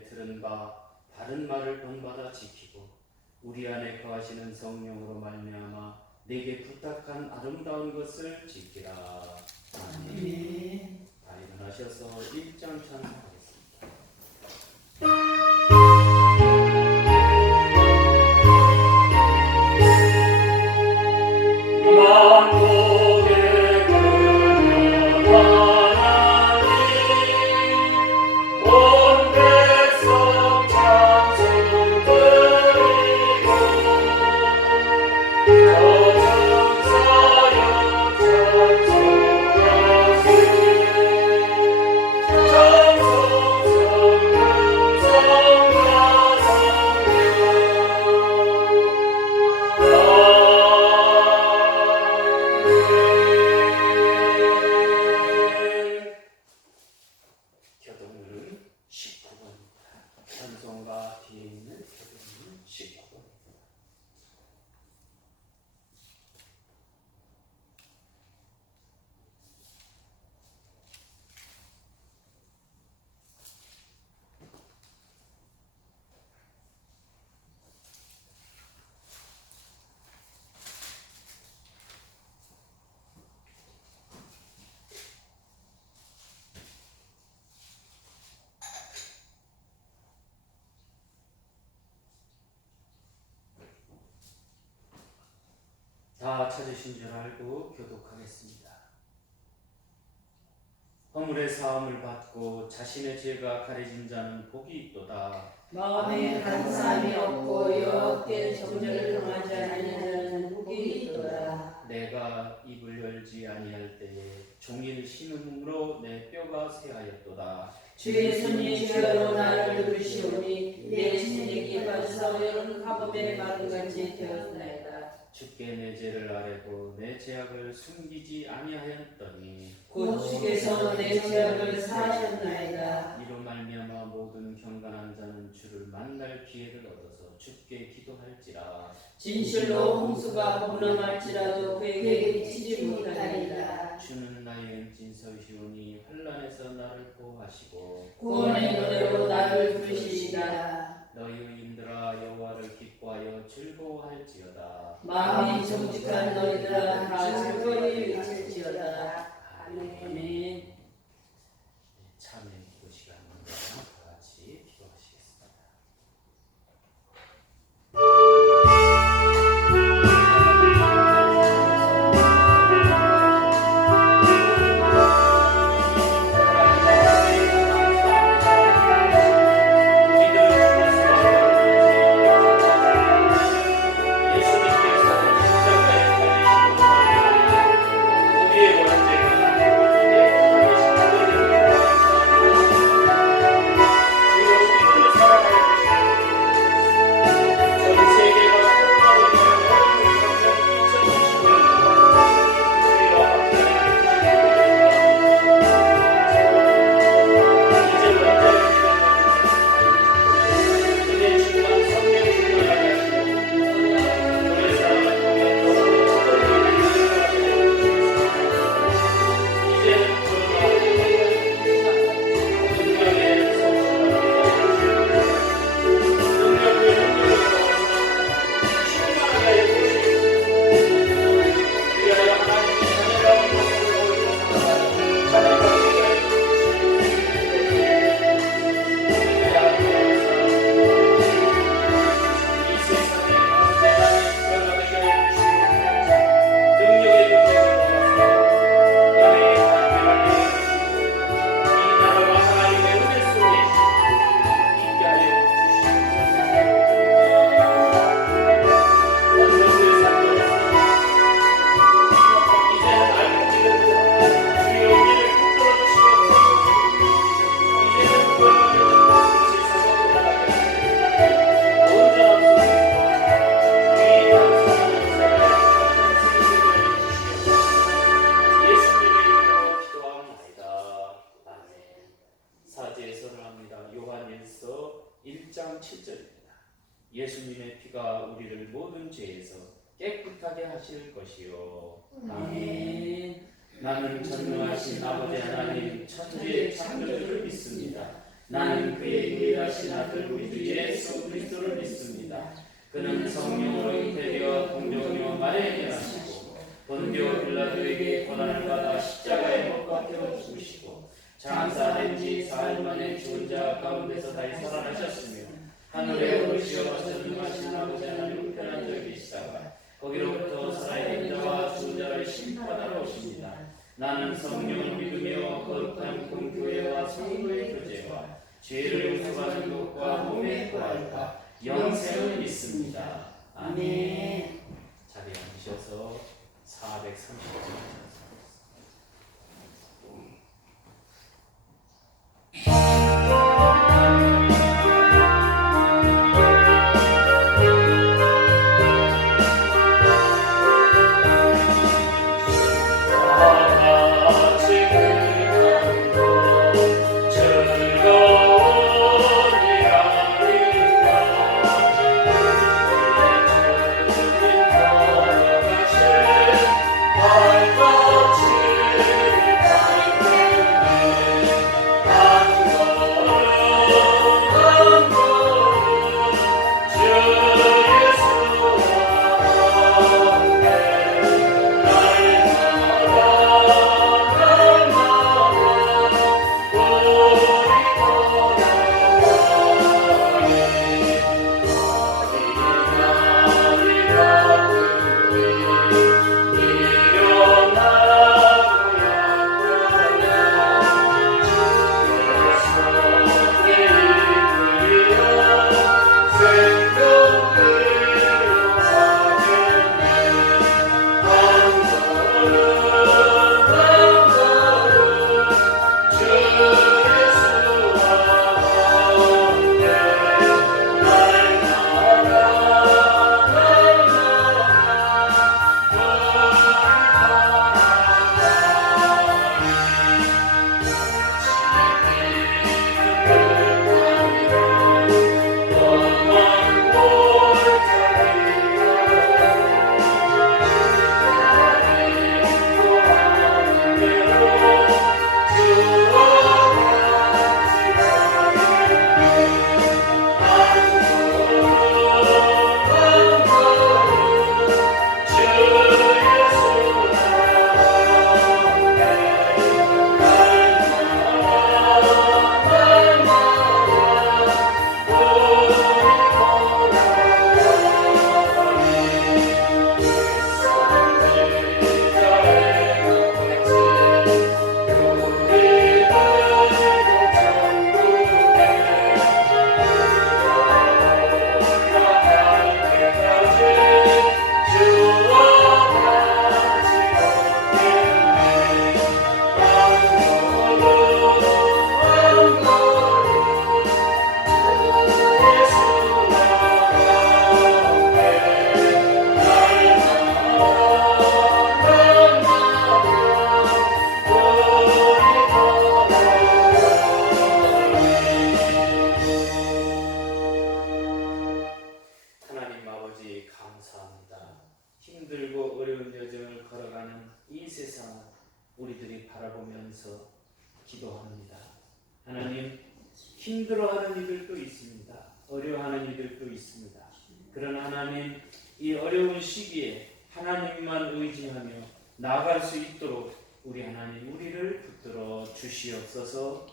전에 들은 바 바른 말을 본받아 지키고 우리 안에 거하시는 성령으로 말미암아 내게 부탁한 아름다운 것을 지키라. 아멘. 다 일어나셔서 1장 찬송하겠습니다. 다 찾으신 줄 알고 교독하겠습니다. 허물의 사함을 받고 자신의 죄가 가려진 자는 복이 있도다. 마음에 간사함이 없고 여호와께 정죄를 당하지 아니하는 자는 복이 있도다. 내가 입을 열지 아니할 때에 종일 신음으로 내 뼈가 쇠하였도다. 주의 손이 죄로 나를 누르시오니 내 진액이 빠져서 여름 가뭄에 마른같이 되었나이다. 주께 내 죄를 아뢰고 내 죄악을 숨기지 아니하였더니 곧 주께서 내 죄악을 사하셨나이다. 이로 말미암아 모든 경건한 자는 주를 만날 기회를 얻어서 주께 기도할지라. 진실로 홍수가 범람할지라도 그에게 미치지 못하리라. 주는 나의 은진서시오니 환난에서 나를 보호하시고 구원의 노래로 나를 부르시리라. 너희 의인들아 여호와를 기뻐하여 즐거워할지어다. 마음이 정직한 너희들아 다 즐거이 외칠지어다. 아멘. 참회 기도 시간입니다. 다 같이 기도하시겠습니다. 예수님의 피가 우리를 모든 죄에서 깨끗하게 하실 것이요. 아멘. 나는 전능하신 아버지 하나님 천지의 창조주를 믿습니다. 나는 그의 유일하신 아들 우리 주 예수 그리스도를 믿습니다. 그는 성령으로 잉태되어 동정녀 마리아에게 나시고 본디오 빌라도에게 고난을 받아 십자가에 못 박혀 죽으시고 장사된 지 4일 만에 죽은 자 가운데서 다시 살아나셨으며 하늘에 오르시어 전능하신 아버지 하나님 우편한 적이 계시다가 거기로부터 살아있는 자와 죽은 자를 심판하러 오십니다. 나는 성령을 믿으며 거룩한 공교회와 성도의 교제와 죄를 용서받는 것과 몸의 부활과 영생을 믿습니다. 아멘. 자리에 앉으셔서 430절 기도합니다. 하나님, 힘들어하는 이들도 있습니다. 어려워하는 이들도 있습니다. 그러나 하나님, 이 어려운 시기에 하나님만 의지하며 나아갈 수 있도록 우리 하나님, 우리를 붙들어 주시옵소서.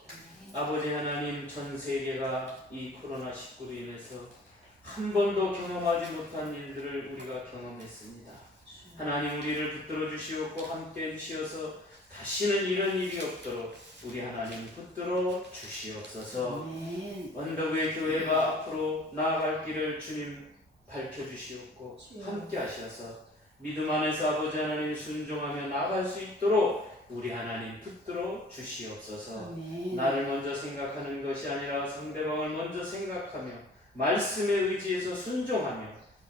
아버지 하나님, 전 세계가 이 코로나19로 인해서 한 번도 경험하지 못한 일들을 우리가 경험했습니다. 하나님, 우리를 붙들어 주시옵고 함께 해주시어서 다시는 이런 일이 없도록 우리 하나님 붙들어 주시옵소서. 언덕 위의 교회가 앞으로 나아갈 길을 주님 밝혀주시옵고 함께 하셔서 믿음 안에서 아버지 하나님 순종하며 나아갈 수 있도록 우리 하나님 붙들어 주시옵소서. 나를 먼저 생각하는 것이 아니라 상대방을 먼저 생각하며 말씀에 의지해서 순종하며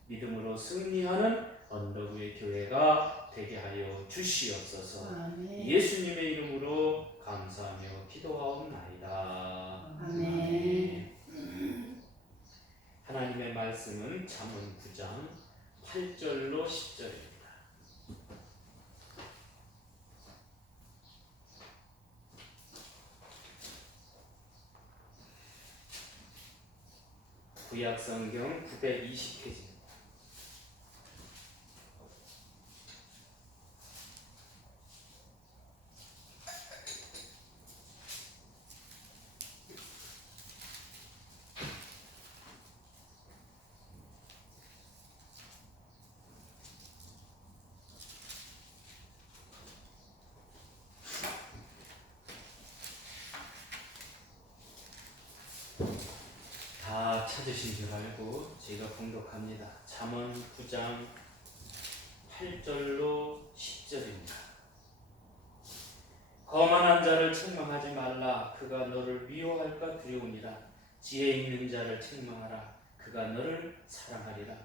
믿음으로 승리하는 언덕 위의 교회가 되게 하여 주시옵소서. 예수님의 이름으로 감사하며 기도하옵나이다. 아멘. 하나님의 말씀은 잠언 9장 8절로 10절입니다. 구약성경 920페이지입니다. 다 찾으신 줄 알고 제가 봉독합니다. 잠언 9장 8절로 10절입니다. 거만한 자를 책망하지 말라. 그가 너를 미워할까 두려우니라. 지혜 있는 자를 책망하라. 그가 너를 사랑하리라.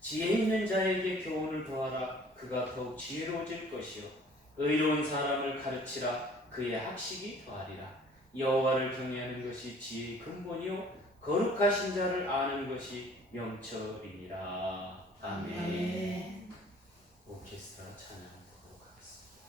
지혜 있는 자에게 교훈을 도하라. 그가 더욱 지혜로워질 것이요 의로운 사람을 가르치라. 그의 학식이 더하리라. 여호와를 경외하는 것이 지혜의 근본이요 거룩하신 자를 아는 것이 명철이니라. 아멘. 오케스트라 찬양하도록 하겠습니다.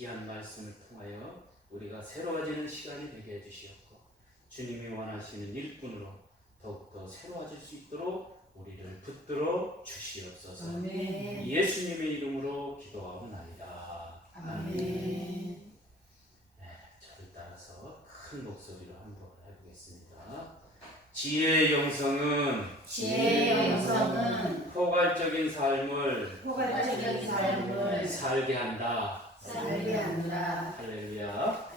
귀한 말씀을 통하여 우리가 새로워지는 시간이 되게 해주시었고 주님이 원하시는 일꾼으로 더욱더 새로워질 수 있도록 우리를 붙들어 주시옵소서. 아멘. 예수님의 이름으로 기도하옵나이다. 아멘. 네, 저를 따라서 큰 목소리로 한번 해보겠습니다. 지혜의 영성은 포괄적인 삶을 살게 한다. 할렐루야.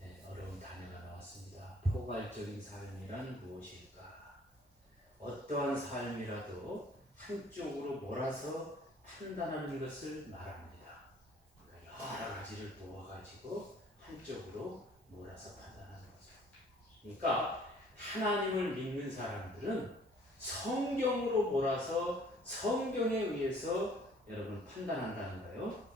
네, 어려운 단어가 나왔습니다. 포괄적인 삶이란 무엇일까? 어떠한 삶이라도 한쪽으로 몰아서 판단하는 것을 말합니다. 그러니까 여러 가지를 모아가지고 한쪽으로 몰아서 판단하는 거죠. 그러니까 하나님을 믿는 사람들은 성경으로 몰아서 성경에 의해서 여러분 판단한다는 거예요.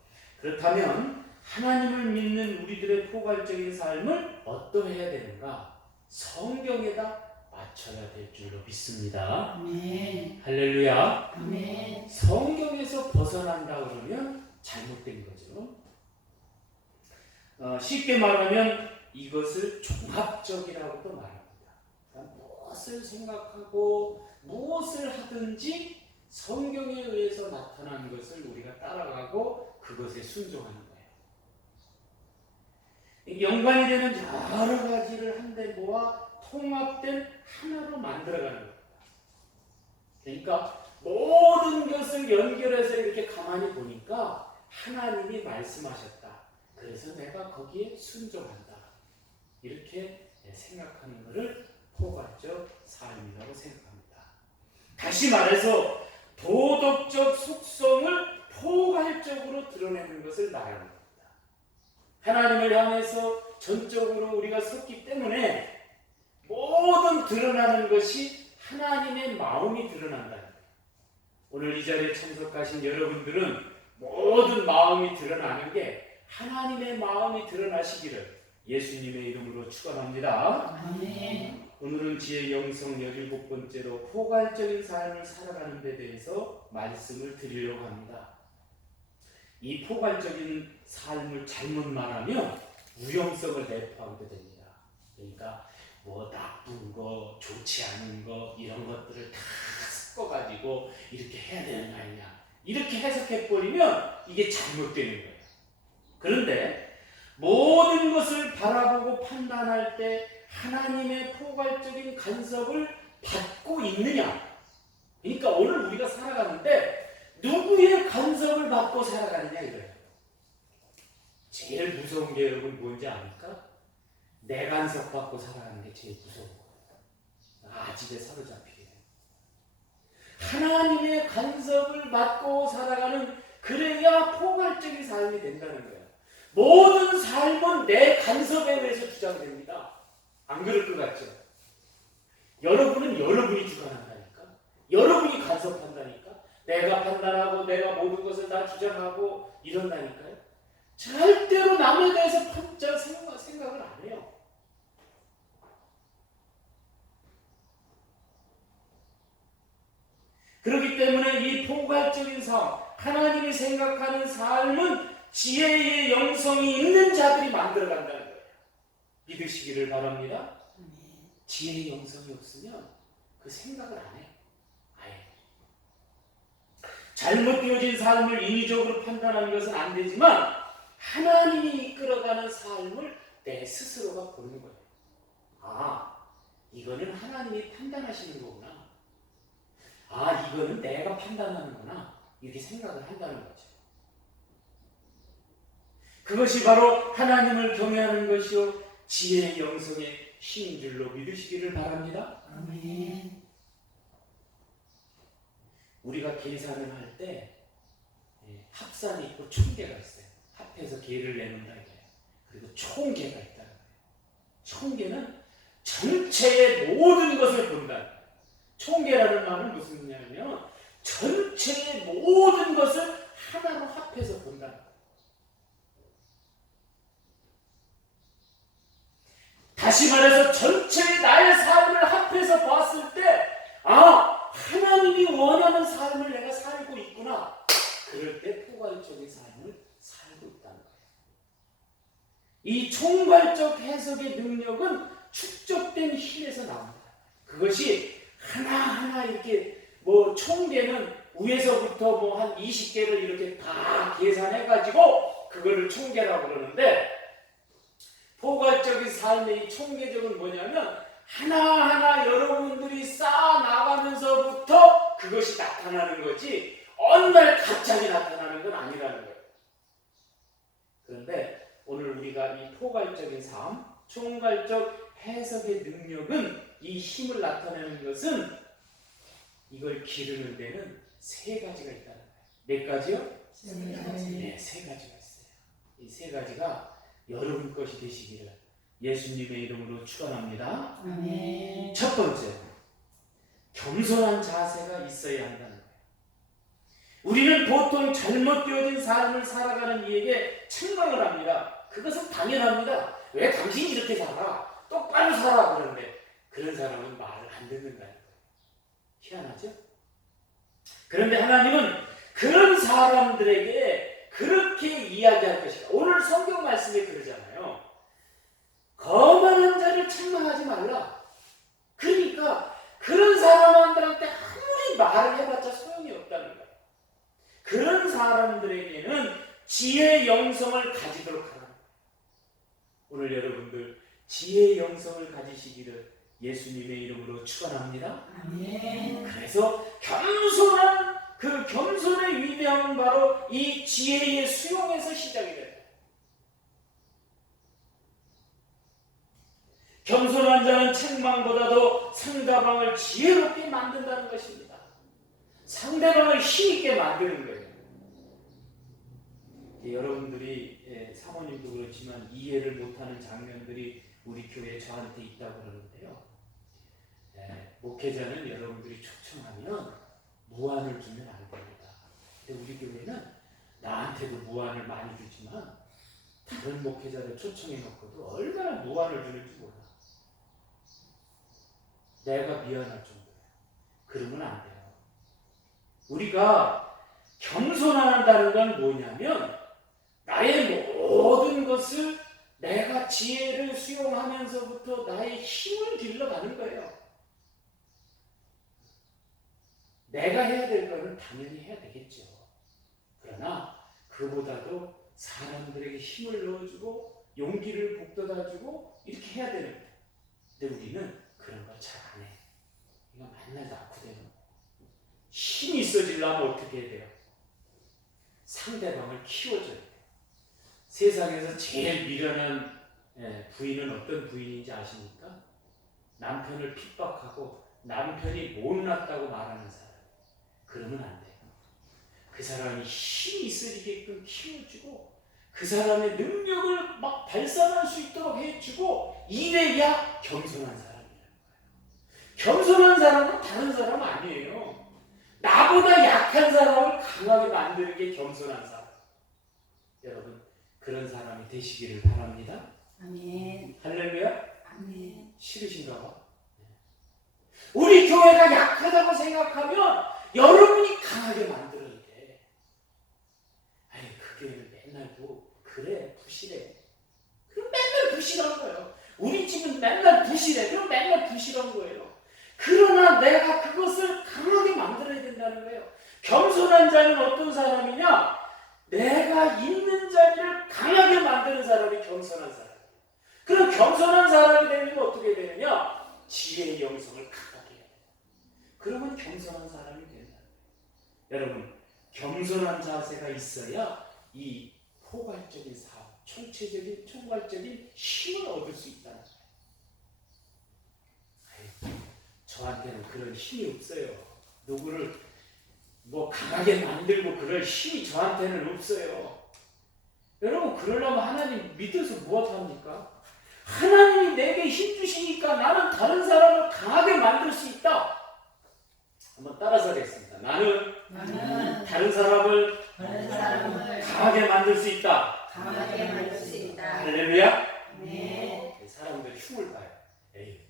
그렇다면 하나님을 믿는 우리들의 포괄적인 삶을 어떠해야 되는가? 성경에다 맞춰야 될 줄로 믿습니다. 아멘. 할렐루야. 아멘. 성경에서 벗어난다 그러면 잘못된 거죠. 쉽게 말하면 이것을 종합적이라고도 말합니다. 그러니까 무엇을 생각하고 무엇을 하든지 성경에 의해서 나타난 것을 우리가 따라가고 그것에 순종하는 거예요. 연관이 되는 여러 가지를 한데 모아 통합된 하나로 만들어가는 겁니다. 그러니까 모든 것을 연결해서 이렇게 가만히 보니까 하나님이 말씀하셨다. 그래서 내가 거기에 순종한다. 이렇게 생각하는 것을 포괄적 삶이라고 생각합니다. 다시 말해서 도덕적 속성을 포괄적으로 드러내는 것을 말하는 겁니다. 하나님을 향해서 전적으로 우리가 섰기 때문에 모든 드러나는 것이 하나님의 마음이 드러난다는 거예요. 오늘 이 자리에 참석하신 여러분들은 모든 마음이 드러나는 게 하나님의 마음이 드러나시기를 예수님의 이름으로 축원합니다. 아멘. 오늘은 지혜 영성 17번째로 포괄적인 삶을 살아가는 데 대해서 말씀을 드리려고 합니다. 이 포괄적인 삶을 잘못 말하면 위험성을 내포하게 됩니다. 그러니까 뭐 나쁜 거, 좋지 않은 거 이런 것들을 다 섞어가지고 이렇게 해야 되는 거 아니냐 이렇게 해석해버리면 이게 잘못되는 거예요. 그런데 모든 것을 바라보고 판단할 때 하나님의 포괄적인 간섭을 받고 있느냐, 그러니까 오늘 우리가 살아가는데 누구의 간섭을 받고 살아가느냐 이거예요. 제일 무서운 게 여러분 뭔지 아십니까? 내 간섭 받고 살아가는 게 제일 무서운 거예요. 아집에 사로잡히게 돼요. 하나님의 간섭을 받고 살아가는, 그래야 포괄적인 삶이 된다는 거예요. 모든 삶은 내 간섭에 의해서 주장됩니다. 안 그럴 것 같죠? 여러분은 여러분이 주관한다니까. 여러분이 간섭한다니까. 내가 판단하고 내가 모든 것을 다 주장하고 이런다니까요. 절대로 남에 대해서 생각을 안 해요. 그렇기 때문에 이 포괄적인 삶, 하나님이 생각하는 삶은 지혜의 영성이 있는 자들이 만들어간다는 거예요. 믿으시기를 바랍니다. 지혜의 영성이 없으면 그 생각을 안 해요. 아예. 잘못되어진 삶을 인위적으로 판단하는 것은 안 되지만 하나님이 이끌어가는 삶을 내 스스로가 보는 거예요. 아, 이거는 하나님이 판단하시는 거구나. 아, 이거는 내가 판단하는구나. 이렇게 생각을 한다는 거죠. 그것이 바로 하나님을 경외하는 것이요 지혜의 영성의 힘인 줄로 믿으시기를 바랍니다. 아멘. 우리가 계산을 할 때 합산이 있고 총계가 있어요. 합해서 계를 내놓는다 이거예요. 그리고 총계가 있다는 거예요. 총계는 전체의 모든 것을 본다는 거예요. 총계라는 말은 무슨 의미냐면 전체의 모든 것을 하나로 합해서 본다는 거예요. 다시 말해서 전체의 나의 삶을 합해서 봤을 때, 아, 하나님이 원하는 삶을 내가 살고 있구나. 그럴 때 포괄적인 삶을 살고 있다는 거예요. 이 총괄적 해석의 능력은 축적된 힘에서 나옵니다. 그것이 하나하나 이렇게 뭐 총계는 위에서부터 뭐 한 20개를 이렇게 다 계산해가지고 그거를 총계라고 그러는데, 포괄적인 삶의 총계적은 뭐냐면 하나하나 여러분들이 쌓아나가면서부터 그것이 나타나는 거지 어느 날 갑자기 나타나는 건 아니라는 거예요. 그런데 오늘 우리가 이 포괄적인 삶, 총괄적 해석의 능력은, 이 힘을 나타내는 것은 이걸 기르는 데는 세 가지가 있다는 거예요. 몇 가지요? 네, 세 가지가 있어요. 이 세 가지가 여러분 것이 되시기를 예수님의 이름으로 축원합니다. 아멘. 첫 번째, 겸손한 자세가 있어야 한다는 거예요. 우리는 보통 잘못되어진 삶을 살아가는 이에게 책망을 합니다. 그것은 당연합니다. 왜 당신이 이렇게 살아? 똑바로 살아. 그러는데 그런 사람은 말을 안 듣는다는 거예요. 희한하죠? 그런데 하나님은 그런 사람들에게 그렇게 이야기할 것이다. 오늘 성경 말씀에 그러잖아요. 거만한 자를 책망하지 말라. 그러니까 그런 사람들한테 아무리 말을 해봤자 소용이 없다는 거예요. 그런 사람들에게는 지혜의 영성을 가지도록 하라. 오늘 여러분들 지혜의 영성을 가지시기를 예수님의 이름으로 축원합니다. 아멘. 그래서 겸손한 그 겸손의 위대함은 바로 이 지혜의 수용에서 시작이 됩니다. 겸손한 자는 책망보다도 상대방을 지혜롭게 만든다는 것입니다. 상대방을 힘있게 만드는 거예요. 여러분들이 사모님도 그렇지만 이해를 못하는 장면들이 우리 교회에 저한테 있다고 그러는데요. 목회자는 여러분들이 초청하면 무안을 주면 안 됩니다. 근데 우리 교회는 나한테도 무안을 많이 주지만 다른 목회자를 초청해 놓고도 얼마나 무안을 주는지 몰라. 내가 미안할 정도예요. 그러면 안 돼요. 우리가 겸손한다는 건 뭐냐면 나의 모든 것을 내가 지혜를 수용하면서부터 나의 힘을 길러가는 거예요. 내가 해야 될 거는 당연히 해야 되겠죠. 그러나 그보다도 사람들에게 힘을 넣어주고 용기를 북돋아주고 이렇게 해야 되는 거예요. 근데 우리는 그런 걸 잘 안 해. 이거 맨날 낙후되는 거예요. 힘이 있어지려면 어떻게 해야 돼요? 상대방을 키워줘야 돼요. 세상에서 제일 미련한 부인은 어떤 부인인지 아십니까? 남편을 핍박하고 남편이 못났다고 말하는 사람. 그러면 안 돼요. 그 사람이 힘이 있어지게끔 키워주고 그 사람의 능력을 막 발산할 수 있도록 해주고 이래야 겸손한 사람이라는 거예요. 겸손한 사람은 다른 사람 아니에요. 나보다 약한 사람을 강하게 만드는 게 겸손한 사람. 여러분 그런 사람이 되시기를 바랍니다. 아멘. 할렐루야. 아멘. 싫으신가 봐. 우리 교회가 약하다고 생각하면 여러분이 강하게 만들어야 돼. 아니 그 교회는 맨날 그래 부실해. 그럼 맨날 부실한 거예요. 우리 집은 맨날 부실해. 그럼 맨날 부실한 거예요. 그러나 내가 그것을 강하게 만들어야 된다는 거예요. 겸손한 자는 어떤 사람이냐? 내가 있는 자리를 강하게 만드는 사람이 겸손한 사람이에요. 그럼 겸손한 사람이 되면 어떻게 되느냐? 지혜의 영성을 강하게 해야 돼요. 그러면 겸손한 사람이 된다. 여러분, 겸손한 자세가 있어야 이 포괄적인 사업, 총체적인, 총괄적인 힘을 얻을 수 있다는 거예요. 저한테는 그런 힘이 없어요. 누구를 강하게 만들고 그럴 힘이 저한테는 없어요. 여러분, 그러려면 하나님 믿어서 무엇합니까? 하나님이 내게 힘 주시니까 나는 다른 사람을 강하게 만들 수 있다. 한번 따라서 하겠습니다. 나는 다른 사람을 강하게 만들 수 있다. 강하게 만들 수 있다. 할렐루야. 네. 사람들이 흉을 봐요. 에이,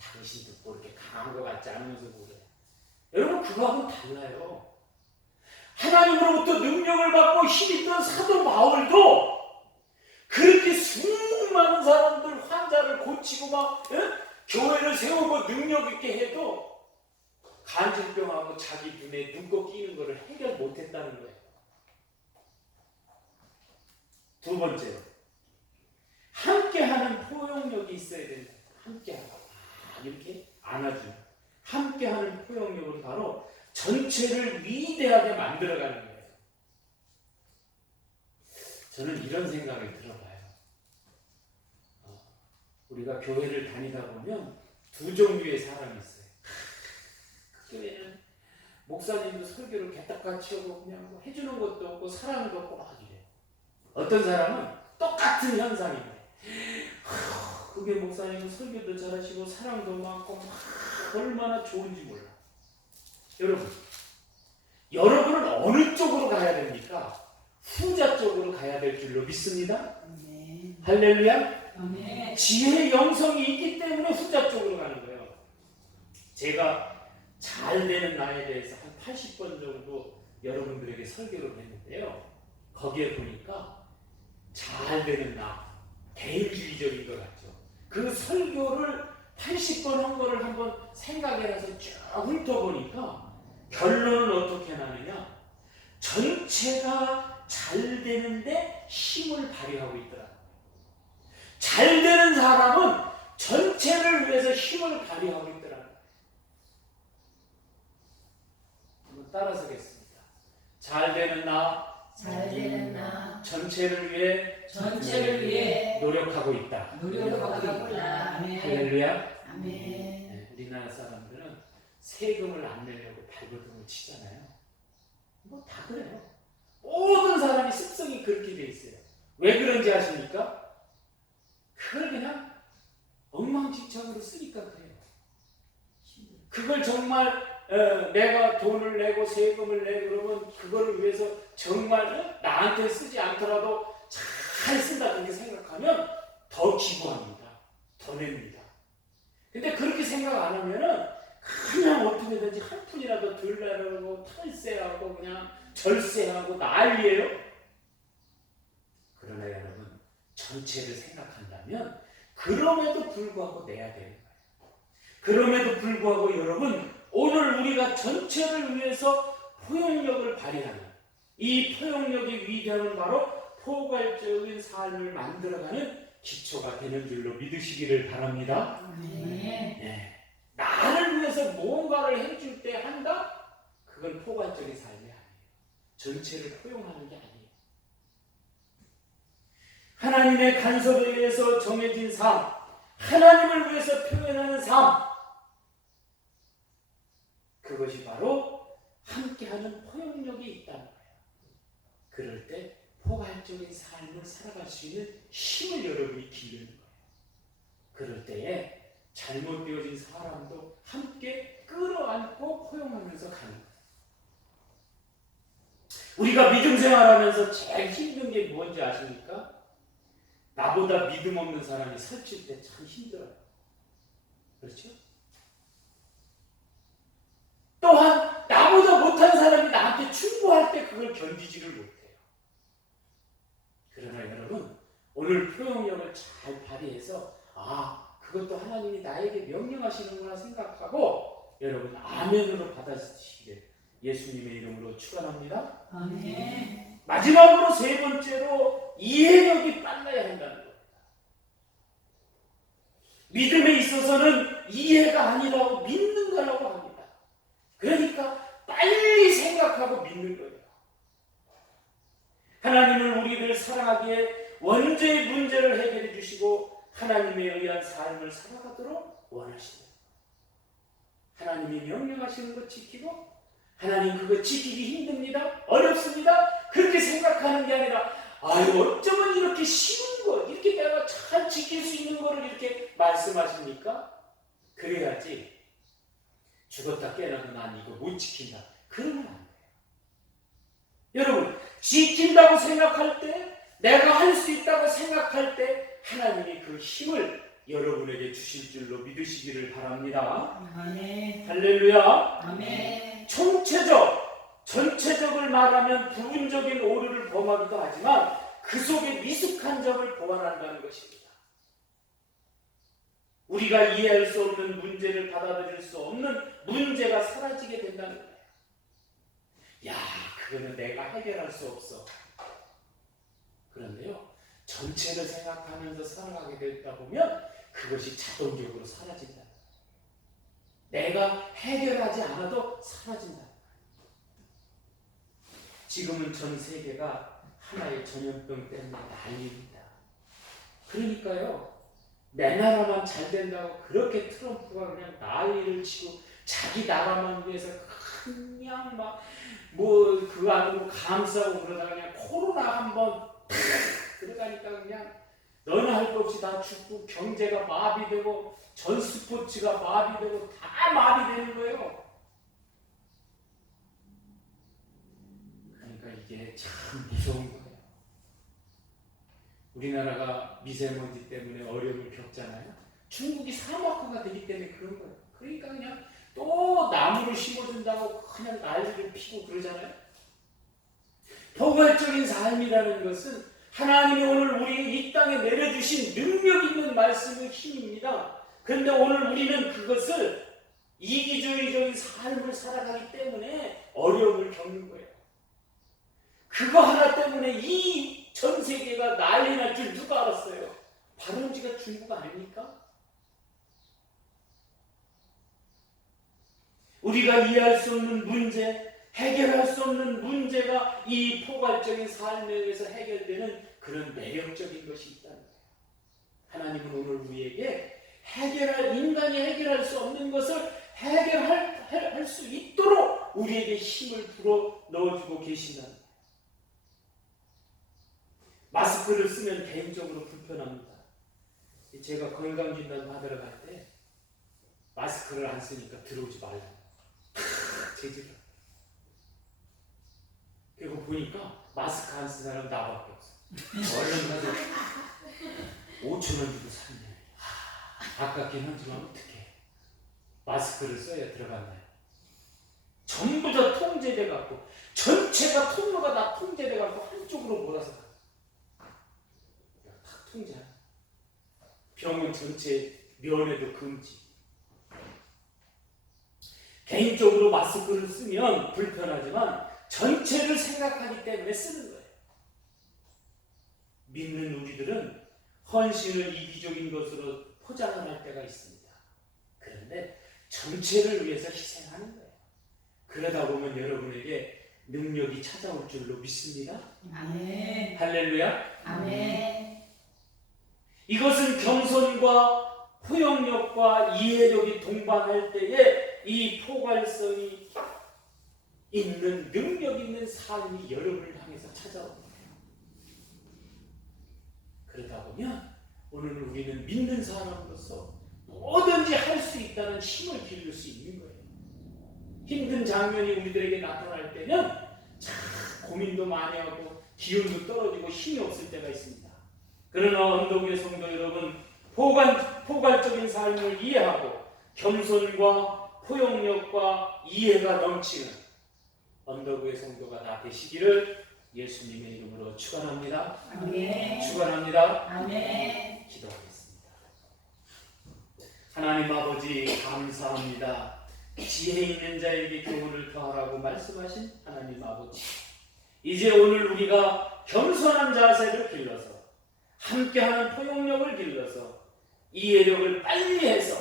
당신도 뭐 이렇게 강한 것 같지 않으면서 그래. 여러분, 그거하고는 달라요. 하나님으로부터 능력을 받고 힘있던 사도 바울도 그렇게 수많은 사람들 환자를 고치고 막 교회를 세우고 능력 있게 해도 간질병하고 자기 눈에 눈곱 끼는 것을 해결 못했다는 거예요. 두 번째로 함께하는 포용력이 있어야 된다. 함께하고 이렇게 안아주는 함께하는 포용력은 바로 전체를 위대하게 만들어가는 거예요. 저는 이런 생각이 들어봐요. 우리가 교회를 다니다 보면 두 종류의 사람이 있어요. 그 교회는 목사님도 설교를 개떡같이 하고 그냥 뭐 해주는 것도 없고 사랑도 없고 막 이래요. 어떤 사람은 똑같은 현상인데 그게 목사님은 설교도 잘하시고 사랑도 많고 막 얼마나 좋은지 몰라. 여러분, 여러분은 어느 쪽으로 가야 됩니까? 후자 쪽으로 가야 될 줄로 믿습니다. 할렐루야. 지혜의 영성이 있기 때문에 후자 쪽으로 가는 거예요. 제가 잘 되는 나에 대해서 한 80번 정도 여러분들에게 설교를 했는데요. 거기에 보니까 잘 되는 나, 대인주의적인 것 같죠. 그 설교를 80번 한 거를 한번 생각해서 쭉 훑어보니까 결론은 어떻게 나느냐? 전체가 잘 되는데 힘을 발휘하고 있더라고요. 잘 되는 사람은 전체를 위해서 힘을 발휘하고 있더라고요. 한번 따라서겠습니다. 잘 되는 나, 잘 되는 나 전체를 위해 노력하고 있다. 노력하고 있다. 할렐루야. 아멘. 네, 우리나라 사람들은 세금을 안 내려고 발버둥을 치잖아요. 뭐 다 그래요. 모든 사람이 습성이 그렇게 돼 있어요. 왜 그런지 아십니까? 그걸 그냥 엉망진창으로 쓰니까 그래요. 그걸 정말 내가 돈을 내고 세금을 내고 그러면 그거를 위해서 정말 나한테 쓰지 않더라도 잘 쓴다 그렇게 생각하면 더 기부합니다. 더 냅니다. 근데 그렇게 생각 안 하면은 그냥 어떻게든지 한 푼이라도 덜 내려고 탈세하고 그냥 절세하고 난리예요. 그러나 여러분 전체를 생각한다면 그럼에도 불구하고 내야 되는 거예요. 그럼에도 불구하고 여러분 오늘 우리가 전체를 위해서 포용력을 발휘하는 이 포용력의 위대함은 바로 포괄적인 삶을 만들어가는 기초가 되는 줄로 믿으시기를 바랍니다. 네. 나를 위해서 무언가를 해줄 때 한다? 그건 포괄적인 삶이 아니에요. 전체를 포용하는 게 아니에요. 하나님의 간섭에 의해서 정해진 삶, 하나님을 위해서 표현하는 삶, 그것이 바로 함께하는 포용력이 있다는 거예요. 그럴 때 포괄적인 삶을 살아갈 수 있는 힘을 여러분이 기르는 거예요. 그럴 때에 잘못되어진 사람도 함께 끌어안고 포용하면서 가는 거예요. 우리가 믿음 생활하면서 제일 힘든 게 뭔지 아십니까? 나보다 믿음 없는 사람이 설칠 때 참 힘들어요. 그렇죠? 또한 나보다 못한 사람이 나한테 충고할 때 그걸 견디지를 못해요. 그러나 여러분 오늘 포용력을 잘 발휘해서 그것도 하나님이 나에게 명령하시는구나 생각하고 여러분 아멘으로 받아주시기를 예수님의 이름으로 축원합니다. 아멘. 마지막으로 세 번째로 이해력이 빨라야 한다는 겁니다. 믿음에 있어서는 이해가 아니라고 믿는 거라고 합니다. 그러니까 빨리 생각하고 믿는 거예요. 하나님은 우리를 사랑하기에 원죄의 문제를 해결해 주시고 하나님에 의한 삶을 살아가도록 원하시는 하나님이 명령하시는 것 지키고 하나님 그거 지키기 힘듭니다. 어렵습니다. 그렇게 생각하는 게 아니라 어쩌면 이렇게 쉬운 거 이렇게 내가 잘 지킬 수 있는 거를 이렇게 말씀하십니까? 그래야지 죽었다 깨어나도 난 이거 못 지킨다. 그러면 안 돼요. 여러분 지킨다고 생각할 때 내가 할 수 있다고 생각할 때 하나님이 그 힘을 여러분에게 주실 줄로 믿으시기를 바랍니다. 아멘. 할렐루야. 아멘. 전체적을 말하면 부분적인 오류를 범하기도 하지만 그 속에 미숙한 점을 보완한다는 것입니다. 우리가 이해할 수 없는 문제를 받아들일 수 없는 문제가 사라지게 된다는 거예요. 그거는 내가 해결할 수 없어. 그런데요, 전체를 생각하면서 살아가게 되다 보면 그것이 자동적으로 사라진다. 내가 해결하지 않아도 사라진다. 지금은 전 세계가 하나의 전염병 때문에 난립니다. 그러니까요, 내 나라만 잘 된다고 그렇게 트럼프가 그냥 난리를 치고 자기 나라만 위해서 그냥 그 안으로 감싸고 그러다가 그냥 코로나 한번 들어가니까 그냥 너나 할 거 없이 다 죽고 경제가 마비되고 전 스포츠가 마비되고 다 마비되는 거예요. 게 참 무서운 거예요. 우리나라가 미세먼지 때문에 어려움을 겪잖아요. 중국이 사막화가 되기 때문에 그런 거예요. 그러니까 그냥 또 나무를 심어준다고 그냥 난리를 피고 그러잖아요. 포괄적인 삶이라는 것은 하나님이 오늘 우리 이 땅에 내려주신 능력 있는 말씀의 힘입니다. 그런데 오늘 우리는 그것을 이기주의적인 삶을 살아가기 때문에 어려움을 겪는 거예요. 그거 하나 때문에 이 전 세계가 난리 날 줄 누가 알았어요? 발원지가 중국 아닙니까? 우리가 이해할 수 없는 문제, 해결할 수 없는 문제가 이 포괄적인 삶에 의해서 해결되는 그런 매력적인 것이 있다는 거예요. 하나님은 오늘 우리에게 인간이 해결할 수 없는 것을 해결할 수 있도록 우리에게 힘을 불어 넣어주고 계신다는 거예요. 마스크를 쓰면 개인적으로 불편합니다. 제가 건강진단 받으러 갈 때 마스크를 안 쓰니까 들어오지 말라고 제지를. 그리고 보니까 마스크 안 쓴 사람 나밖에 없어. 얼른 가서 5,000원 주고 샀네. 아깝긴 하지만 어떡해. 마스크를 써야 들어갔나요? 전부 다 통제돼 갖고 전체가 통로가 다 통제돼 갖고 한쪽으로 몰아서 가. 다 통제. 병원 전체 면회도 금지. 개인적으로 마스크를 쓰면 불편하지만 전체를 생각하기 때문에 쓰는 거예요. 믿는 우리들은 헌신을 이기적인 것으로 포장을 할 때가 있습니다. 그런데 전체를 위해서 희생하는 거예요. 그러다 보면 여러분에게 능력이 찾아올 줄로 믿습니다. 아멘. 할렐루야. 아멘. 이것은 겸손과 포용력과 이해력이 동반할 때에 이 포괄성이 있는 능력 있는 삶이 여러분을 향해서 찾아옵니다. 그러다 보면 오늘 우리는 믿는 사람으로서 뭐든지 할 수 있다는 힘을 기를 수 있는 거예요. 힘든 장면이 우리들에게 나타날 때는 참 고민도 많이 하고 기운도 떨어지고 힘이 없을 때가 있습니다. 그러나 언덕의 성도 여러분, 포괄적인 삶을 이해하고 겸손과 포용력과 이해가 넘치는 언덕의 성도가 다 되시기를 예수님의 이름으로 축원합니다. 아멘. 축원합니다. 아멘. 기도하겠습니다. 하나님 아버지 감사합니다. 지혜 있는 자에게 교훈을 더하라고 말씀하신 하나님 아버지, 이제 오늘 우리가 겸손한 자세를 길러서 함께하는 포용력을 길러서 이해력을 빨리 해서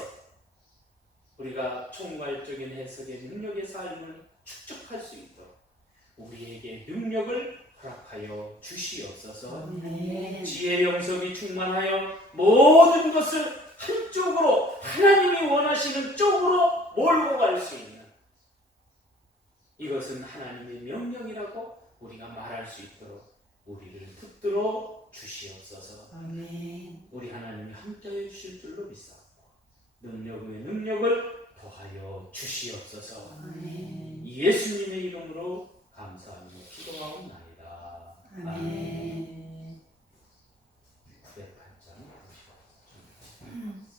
우리가 총괄적인 해석의 능력의 삶을 축적할 수 있도록 우리에게 능력을 허락하여 주시옵소서. 아멘. 지혜 영성이 충만하여 모든 것을 한쪽으로 하나님이 원하시는 쪽으로 몰고 갈 수 있는, 이것은 하나님의 명령이라고 우리가 말할 수 있도록 우리를 붙들어 주시옵소서. 아멘. 우리 하나님이 함께해 주실 줄로 믿사옵고 능력 위에 능력을 더하여 주시옵소서. 아멘. 예수님의 이름으로 감사하며 기도하옵나이다. 아멘. 908장 사랑하는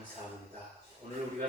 감사합니다. 오늘 우리가